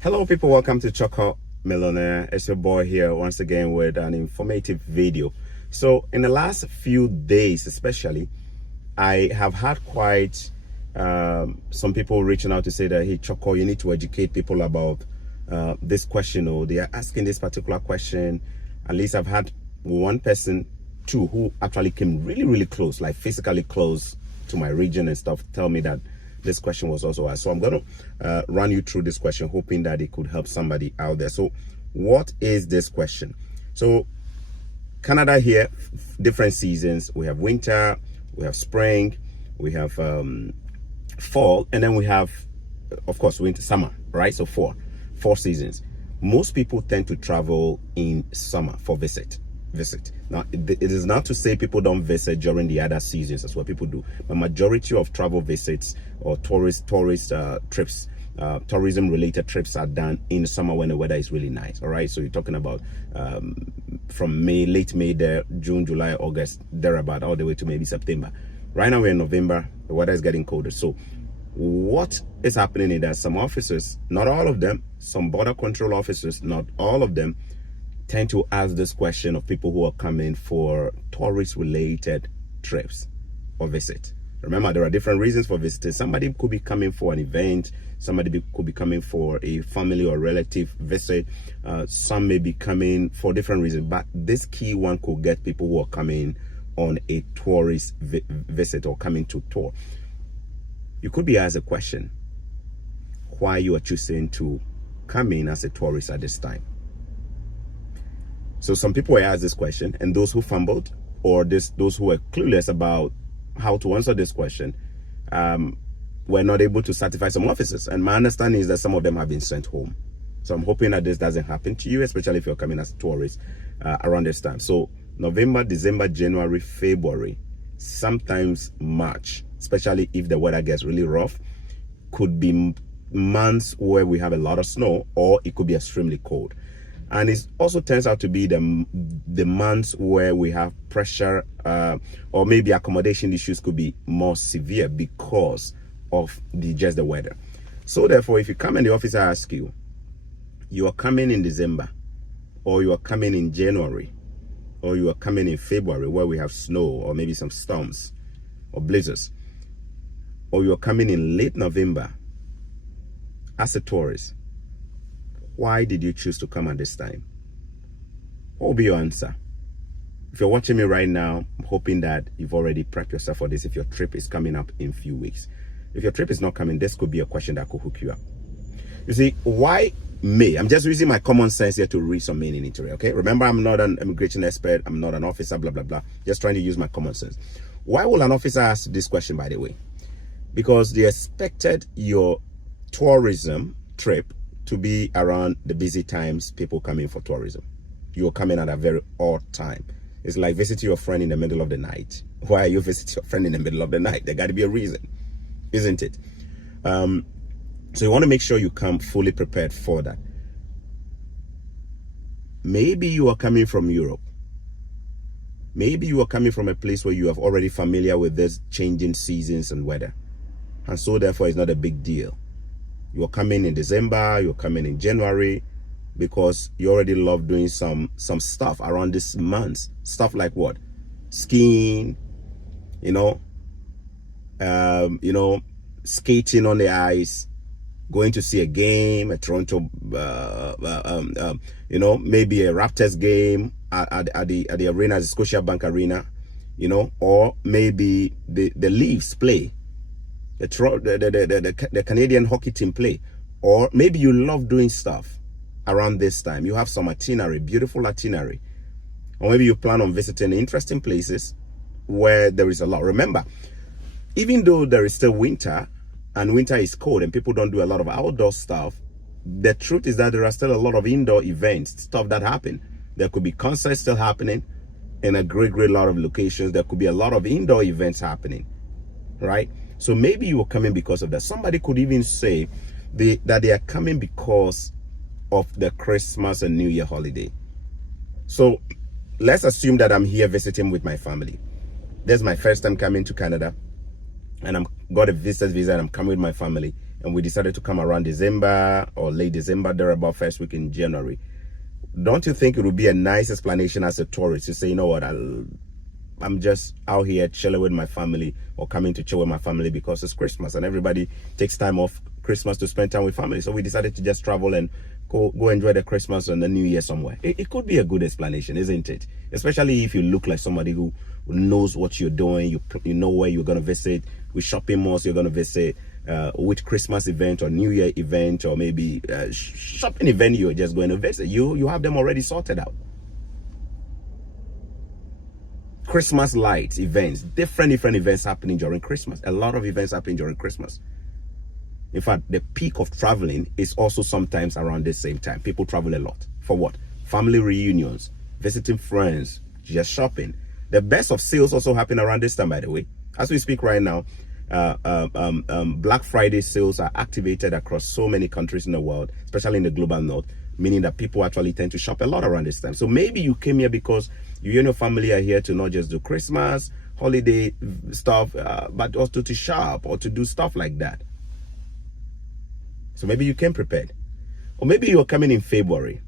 Hello people, welcome to Choco Millionaire. It's your boy here once again with an informative video. So in the last few days especially, I have had quite some people reaching out to say that, hey Choco, you need to educate people about this question, or they are asking this particular question. At least I've had one person, two, who actually came really close, like physically close to my region and stuff, tell me that this question was also asked. So I'm going to run you through this question, hoping that it could help somebody out there. So what is this question? So Canada here, different seasons. We have winter, we have spring, we have fall, and then we have, of course, winter, summer, right? So four seasons. Most people tend to travel in summer for visit. Now, it is not to say people don't visit during the other seasons. That's what people do. The majority of travel visits or tourist trips, tourism related trips are done in summer when the weather is really nice. All right, so you're talking about from late May there, June, July, August, thereabout, all the way to maybe September. Right now we're in November, the weather is getting colder. So what is happening is that some officers, not all of them, some border control officers, not all of them, tend to ask this question of people who are coming for tourist related trips or visit. Remember, there are different reasons for visiting. Somebody could be coming for an event, somebody could be coming for a family or relative visit, some may be coming for different reasons, but this key one could get people who are coming on a tourist visit or coming to tour. You could be asked a question, why you are choosing to come in as a tourist at this time. So some people were asked this question, and those who fumbled or those who were clueless about how to answer this question were not able to certify some officers. And my understanding is that some of them have been sent home. So I'm hoping that this doesn't happen to you, especially if you're coming as a tourist around this time. So November, December, January, February, sometimes March, especially if the weather gets really rough, could be months where we have a lot of snow, or it could be extremely cold. And it also turns out to be the months where we have pressure or maybe accommodation issues could be more severe because of just the weather. So therefore, if you come and the officer asks you, you are coming in December, or you are coming in January, or you are coming in February where we have snow or maybe some storms or blizzards, or you are coming in late November as a tourist, why did you choose to come at this time? What will be your answer? If you're watching me right now, I'm hoping that you've already prepped yourself for this if your trip is coming up in a few weeks. If your trip is not coming, this could be a question that could hook you up. You see, why May? I'm just using my common sense here to read some meaning into it, okay? Remember, I'm not an immigration expert. I'm not an officer, blah, blah, blah. Just trying to use my common sense. Why will an officer ask this question, by the way? Because they expected your tourism trip to be around the busy times people come in for tourism. You're coming at a very odd time. It's like visiting your friend in the middle of the night. Why are you visiting your friend in the middle of the night? There got to be a reason, isn't it? So you want to make sure you come fully prepared for that. Maybe you are coming from Europe. Maybe you are coming from a place where you are already familiar with this changing seasons and weather. And so therefore it's not a big deal. You're coming in December, you're coming in January, because you already love doing some stuff around this month. Stuff like what? Skiing, skating on the ice, going to see a game, a Toronto, maybe a Raptors game at the arena, the Scotiabank Arena, or maybe the Leafs play. The Canadian hockey team play, or maybe you love doing stuff around this time. You have some itinerary, beautiful itinerary, or maybe you plan on visiting interesting places where there is a lot. Remember, even though there is still winter and winter is cold and people don't do a lot of outdoor stuff, the truth is that there are still a lot of indoor events, stuff that happen. There could be concerts still happening in a great lot of locations. There could be a lot of indoor events happening, right? So maybe you are coming because of that. Somebody could even say that they are coming because of the Christmas and New Year holiday. So let's assume that I'm here visiting with my family. This is my first time coming to Canada, and I'm got a visitor's visa and I'm coming with my family. and we decided to come around December or late December, there about first week in January. Don't you think it would be a nice explanation as a tourist to say, you know what, I'm just out here chilling with my family, or coming to chill with my family because it's Christmas and everybody takes time off Christmas to spend time with family. So we decided to just travel and go enjoy the Christmas and the New Year somewhere. It could be a good explanation, isn't it? Especially if you look like somebody who knows what you're doing. You know where you're going to visit, which shopping malls you're going to visit, which Christmas event or New Year event, or maybe shopping event you're just going to visit. You have them already sorted out. Christmas lights, events, different events happening during Christmas. A lot of events happening during Christmas. In fact, the peak of traveling is also sometimes around the same time. People travel a lot. For what? Family reunions, visiting friends, just shopping. The best of sales also happen around this time, by the way. As we speak right now, Black Friday sales are activated across so many countries in the world, especially in the global north, meaning that people actually tend to shop a lot around this time. So maybe you came here because you and your family are here to not just do Christmas, holiday stuff, but also to shop or to do stuff like that. So maybe you came prepared. Or maybe you're coming in February,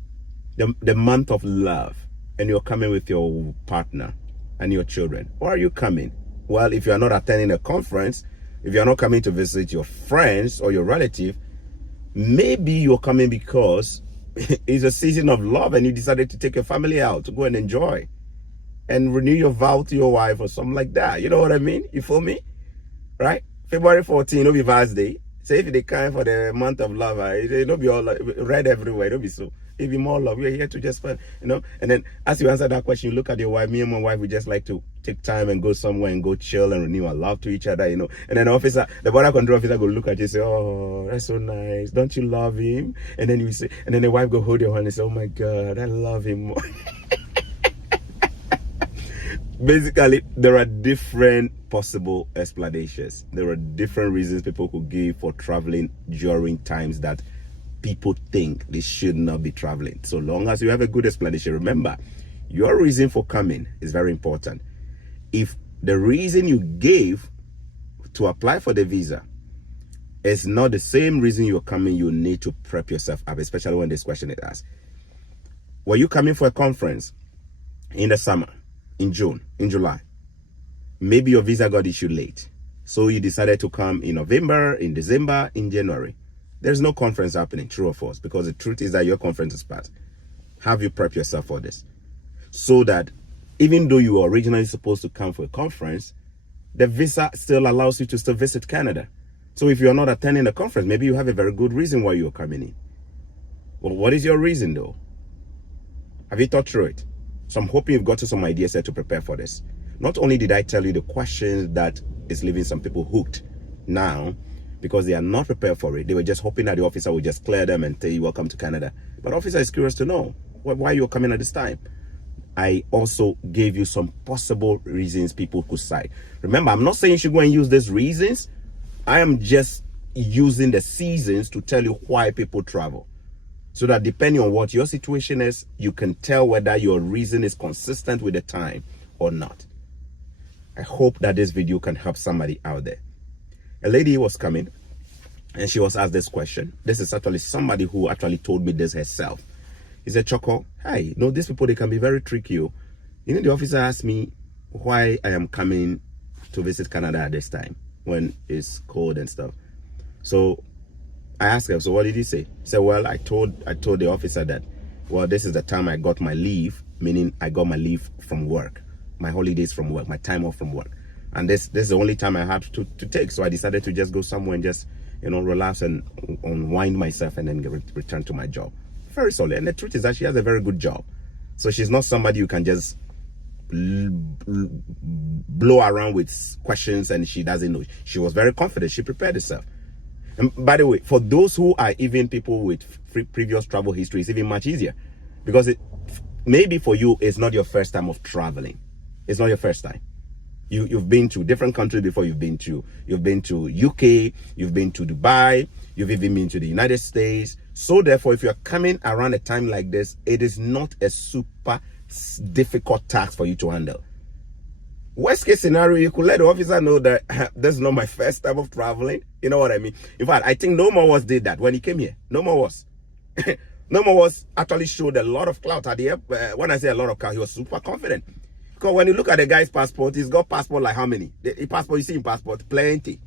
the month of love, and you're coming with your partner and your children. Why are you coming? Well, if you're not attending a conference, if you're not coming to visit your friends or your relative, maybe you're coming because it's a season of love and you decided to take your family out to go and enjoy and renew your vow to your wife or something like that. You know what I mean? You feel me? Right? February 14, it'll be Vast Day. So if they come for the month of love, it'll be all red everywhere. It'll be so. It'll be more love. We're here to just spend, you know. And then as you answer that question, you look at your wife. Me and my wife, we just like to take time and go somewhere and go chill and renew our love to each other, you know. And then the border control officer go look at you and say, "Oh, that's so nice. Don't you love him?" And then you say, and then the wife go hold your hand and say, "Oh my God, I love him more." Basically, there are different possible explanations. There are different reasons people could give for traveling during times that people think they should not be traveling. So long as you have a good explanation, remember, your reason for coming is very important. If the reason you gave to apply for the visa is not the same reason you're coming, you need to prep yourself up, especially when this question is asked. Were you coming for a conference in the summer? In June, in July, maybe your visa got issued late. So you decided to come in November, in December, in January. There's no conference happening, true or false, because the truth is that your conference is passed. Have you prepped yourself for this? So that even though you were originally supposed to come for a conference, the visa still allows you to still visit Canada. So if you're not attending the conference, maybe you have a very good reason why you're coming in. Well, what is your reason though? Have you thought through it? So I'm hoping you've gotten some ideas here to prepare for this. Not only did I tell you the questions that is leaving some people hooked now because they are not prepared for it. They were just hoping that the officer would just clear them and tell you, welcome to Canada. But the officer is curious to know why you're coming at this time. I also gave you some possible reasons people could cite. Remember, I'm not saying you should go and use these reasons. I am just using the seasons to tell you why people travel. So that depending on what your situation is, you can tell whether your reason is consistent with the time or not. I hope that this video can help somebody out there. A lady was coming and she was asked this question. This is actually somebody who actually told me this herself. He said, Choco, hi, you know, these people, they can be very tricky. You know, the officer asked me why I am coming to visit Canada at this time when it's cold and stuff. So I asked him, so what did he say? He said, well, I told the officer that, well, this is the time I got my leave, meaning I got my leave from work, my holidays from work, my time off from work. And this is the only time I had to take. So I decided to just go somewhere and just, you know, relax and unwind myself and then return to my job. Very solid. And the truth is that she has a very good job. So she's not somebody you can just blow around with questions and she doesn't know. She was very confident. She prepared herself. And by the way, for those who are even people with previous travel history, it's even much easier because maybe for you, it's not your first time of traveling. It's not your first time. You've been to different countries before. You've been to UK, you've been to Dubai, you've even been to the United States. So therefore, if you're coming around a time like this, it is not a super difficult task for you to handle. Worst case scenario, you could let the officer know that this is not my first time of traveling. You know what I mean? In fact, I think No More Was did that when he came here. No More Was. No More Was actually showed a lot of clout at the airport. When I say a lot of clout, he was super confident. Because when you look at the guy's passport, he's got passport like how many? The passport, you see in passport, plenty.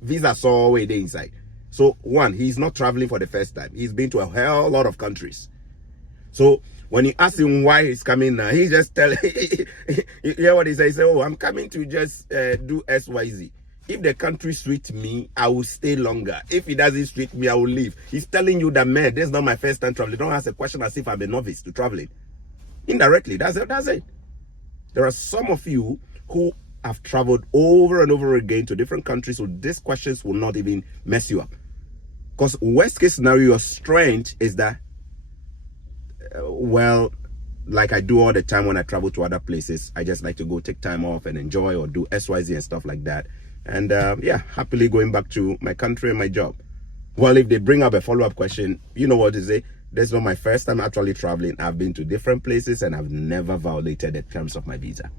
Visa saw way there inside. So one, he's not traveling for the first time. He's been to a hell lot of countries. So when you ask him why he's coming now, he just tell you hear what he says. He say, oh, I'm coming to just do XYZ. If the country suits me, I will stay longer. If it doesn't suit me, I will leave. He's telling you that, man, this is not my first time traveling. Don't ask a question as if I'm a novice to traveling. Indirectly, that's it. There are some of you who have traveled over and over again to different countries, so these questions will not even mess you up. Because worst case scenario, your strength is that, well, like I do all the time when I travel to other places, I just like to go take time off and enjoy or do XYZ and stuff like that. And yeah, happily going back to my country and my job. Well, if they bring up a follow-up question, you know what to say. This is not my first time actually traveling. I've been to different places and I've never violated the terms of my visa.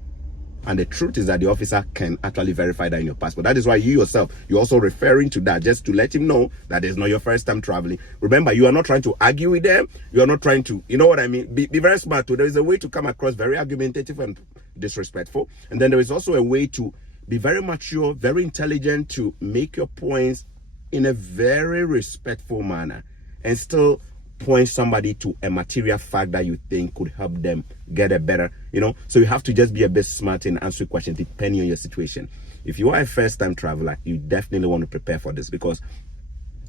And the truth is that the officer can actually verify that in your passport. That is why you yourself, you're also referring to that just to let him know that it's not your first time traveling. Remember, you are not trying to argue with them. You are not trying to, you know what I mean? Be very smart too. There is a way to come across very argumentative and disrespectful. And then there is also a way to be very mature, very intelligent, to make your points in a very respectful manner and still point somebody to a material fact that you think could help them get a better, you know. So you have to just be a bit smart in answering questions depending on your situation. If you are a first-time traveler, you definitely want to prepare for this because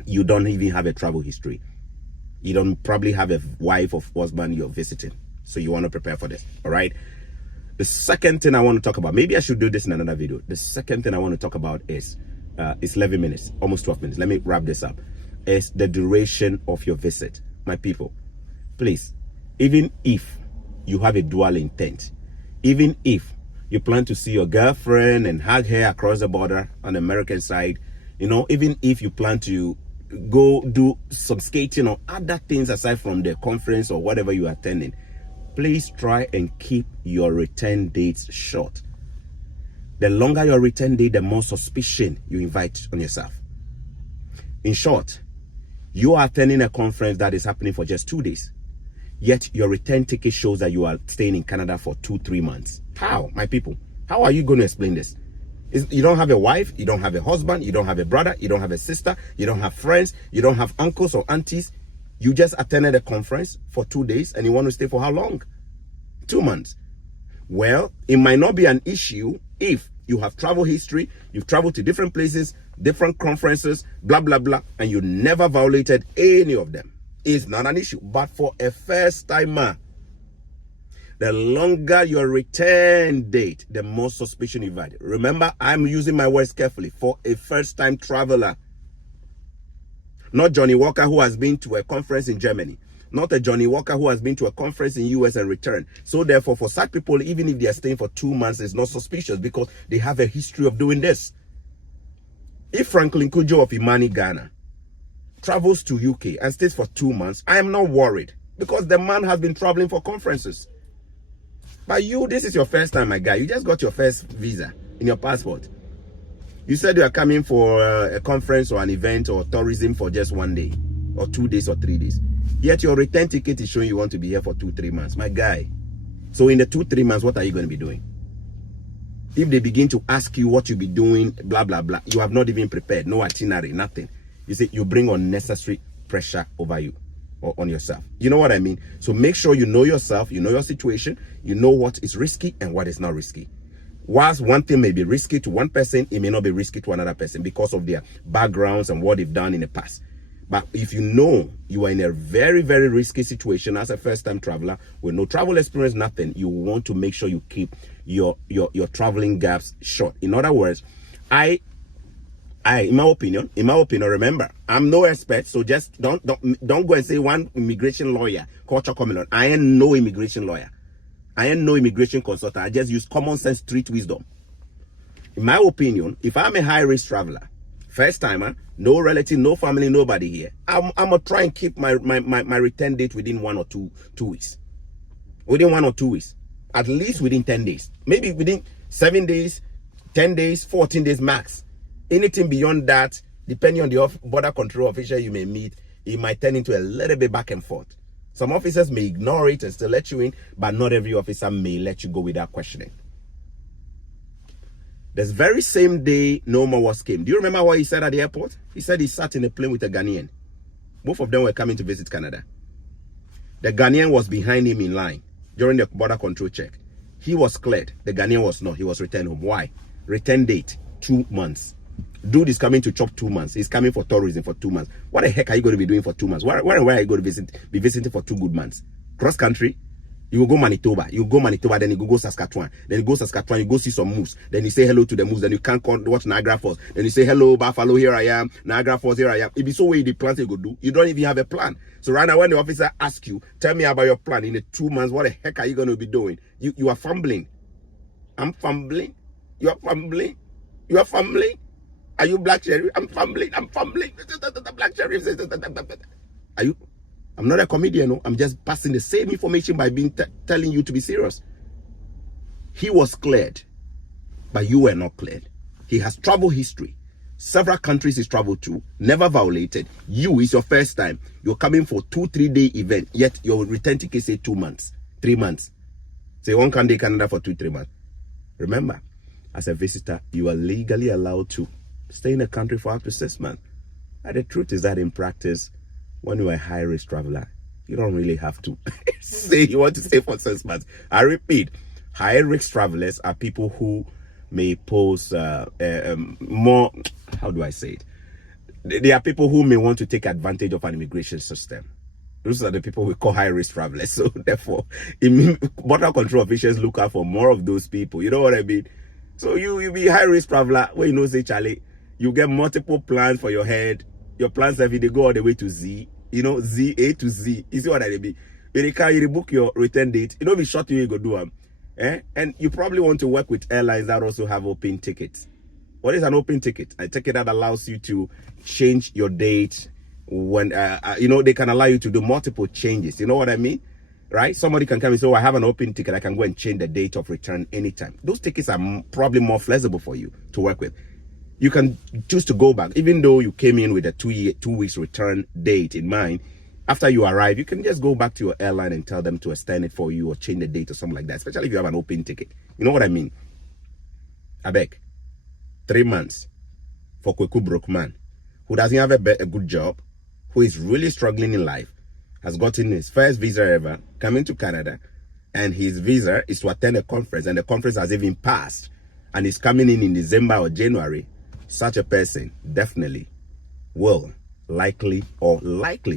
you don't even have a travel history. You don't probably have a wife or husband you're visiting. So you want to prepare for this, all right? The second thing I want to talk about, maybe I should do this in another video. The second thing I want to talk about is, it's 11 minutes, almost 12 minutes. Let me wrap this up. Is the duration of your visit. My people, please, even if you have a dual intent, even if you plan to see your girlfriend and hug her across the border on the American side, you know, even if you plan to go do some skating or other things aside from the conference or whatever you are attending, please try and keep your return dates short. The longer your return date, the more suspicion you invite on yourself. In short, you are attending a conference that is happening for just 2 days, yet your return ticket shows that you are staying in Canada for 2-3 months. How, my people? How are you going to explain this? You don't have a wife, you don't have a husband, you don't have a brother, you don't have a sister, you don't have friends, you don't have uncles or aunties. You just attended a conference for 2 days and you want to stay for how long? 2 months. Well, it might not be an issue if you have travel history, you've traveled to different places, different conferences, blah, blah, blah, and you never violated any of them. It's not an issue. But for a first timer, the longer your return date, the more suspicion you invite. Remember, I'm using my words carefully. For a first time traveler, not Johnny Walker who has been to a conference in Germany, not a Johnny Walker who has been to a conference in US and returned. So therefore, for such people, even if they are staying for 2 months, it's not suspicious because they have a history of doing this. If Franklin Kujo of Imani, Ghana, travels to UK and stays for 2 months, I am not worried because the man has been traveling for conferences. But you, this is your first time, my guy. You just got your first visa in your passport. You said you are coming for a conference or an event or tourism for just 1 day or 2 days or 3 days. Yet your return ticket is showing you want to be here for 2-3 months. My guy. So in the 2-3 months, what are you going to be doing? If they begin to ask you what you'll be doing, blah, blah, blah, you have not even prepared. No itinerary, nothing. You see, you bring unnecessary pressure over you or on yourself. You know what I mean? So make sure you know yourself, you know your situation, you know what is risky and what is not risky. Whilst one thing may be risky to one person, it may not be risky to another person because of their backgrounds and what they've done in the past. But if you know you are in a very, very risky situation as a first-time traveler with no travel experience, nothing, you want to make sure you keep your traveling gaps short. In other words, I in my opinion, remember, I'm no expert, so just don't go and say one immigration lawyer, culture common. I am no immigration lawyer. I am no immigration consultant. I just use common sense, street wisdom. In my opinion, if I'm a high-risk traveler, first timer, no relative, no family, nobody here, I'm gonna try and keep my return date within 1 or 2 weeks. Within 1 or 2 weeks. At least within 10 days. Maybe within 7 days, 10 days, 14 days max. Anything beyond that, depending on the border control official you may meet, it might turn into a little bit back and forth. Some officers may ignore it and still let you in, but not every officer may let you go without questioning. This very same day, No More Wars came. Do you remember what he said at the airport? He said he sat in a plane with a Ghanaian. Both of them were coming to visit Canada. The Ghanaian was behind him in line during the border control check. He was cleared. The Ghanaian was not. He was returned home. Why? Return date, 2 months. Dude is coming to chop 2 months. He's coming for tourism for 2 months. What the heck are you going to be doing for 2 months? Where are you going to be visiting for 2 good months? Cross country? You will go Manitoba. You go Manitoba, then you go Saskatchewan. Then you go Saskatchewan, you go see some moose. Then you say hello to the moose. Then you can't watch Niagara Falls. Then you say hello, Buffalo, here I am. Niagara Falls, here I am. It be so way the plans you go do. You don't even have a plan. So right now, when the officer asks you, tell me about your plan in the 2 months, what the heck are you going to be doing? You are fumbling. I'm fumbling. You are fumbling. You are fumbling. Are you black sheriff? I'm fumbling. I'm fumbling. The black sheriff says, are you? I'm not a comedian. No? I'm just passing the same information by being telling you to be serious. He was cleared, but you were not cleared. He has travel history. Several countries he's traveled to, never violated. You, is your first time. You're coming for 2-3 day event, yet your return ticket say 2 months, 3 months. Say one can day Canada for 2-3 months. Remember, as a visitor, you are legally allowed to stay in the country for up to 6 months. And the truth is that in practice, when you are a high-risk traveler, you don't really have to say you want to stay for 6 months. I repeat, high-risk travelers are people who may pose more, how do I say it? They are people who may want to take advantage of an immigration system. Those are the people we call high-risk travelers. So therefore, border control officials look out for more of those people. You know what I mean? So you be high-risk traveler, where you know, say, Charlie, you get multiple plans for your head. Your plans every day go all the way to Z. You know, Z, A to Z. You see what I mean? You book your return date. You know, be short you go do them. And you probably want to work with airlines that also have open tickets. What is an open ticket? A ticket that allows you to change your date when, you know, they can allow you to do multiple changes. You know what I mean? Right? Somebody can come and say, oh, I have an open ticket. I can go and change the date of return anytime. Those tickets are probably more flexible for you to work with. You can choose to go back, even though you came in with a 2 weeks return date in mind. After you arrive, you can just go back to your airline and tell them to extend it for you or change the date or something like that, especially if you have an open ticket. You know what I mean? I beg. 3 months for Kweku broke man who doesn't have a good job, who is really struggling in life, has gotten his first visa ever, coming to Canada, and his visa is to attend a conference, and the conference has even passed, and he's coming in December or January. Such a person definitely will likely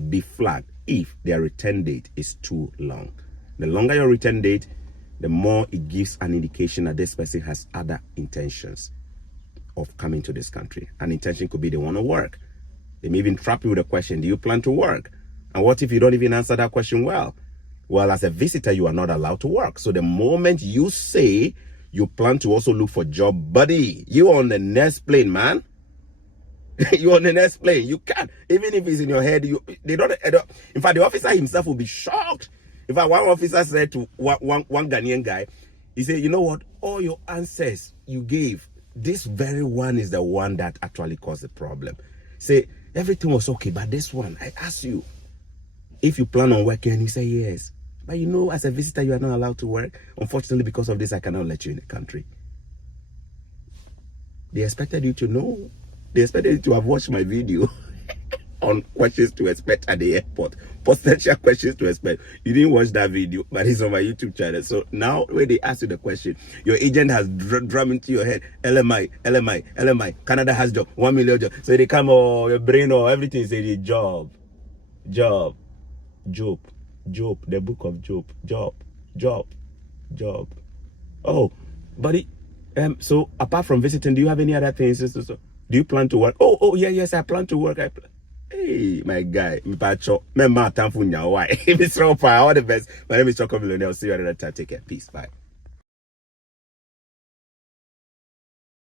be flagged if their return date is too long. The longer your return date, the more it gives an indication that this person has other intentions of coming to this country. An intention could be they want to work. They may even trap you with a question, do you plan to work? And what if you don't even answer that question well? Well, as a visitor, you are not allowed to work. So the moment you say you plan to also look for job, buddy, you on the next plane, man. You're on the next plane. You can't, even if it's in your head, they don't. In fact, the officer himself will be shocked. In fact, one officer said to one Ghanaian guy, he said, you know what, all your answers you gave, this very one is the one that actually caused the problem. Say, everything was okay, but this one, I asked you if you plan on working, and you say yes. But you know, as a visitor, you are not allowed to work. Unfortunately, because of this, I cannot let you in the country. They expected you to know. They expected you to have watched my video on questions to expect at the airport. Potential questions to expect. You didn't watch that video, but it's on my YouTube channel. So now, when they ask you the question, your agent has drummed into your head, LMI, Canada has job, 1 million job. So they come, oh, your brain, or everything, say the job, Job, the book of Job. Oh, buddy, so apart from visiting, do you have any other things? So, do you plan to work? Oh, yes, I plan to work. Hey, my guy, Mpacho, me ma tamfu nya why? Mr. Opa, all the best. My name is Choco Millionaire. I'll see you another time. Take care. Peace. Bye.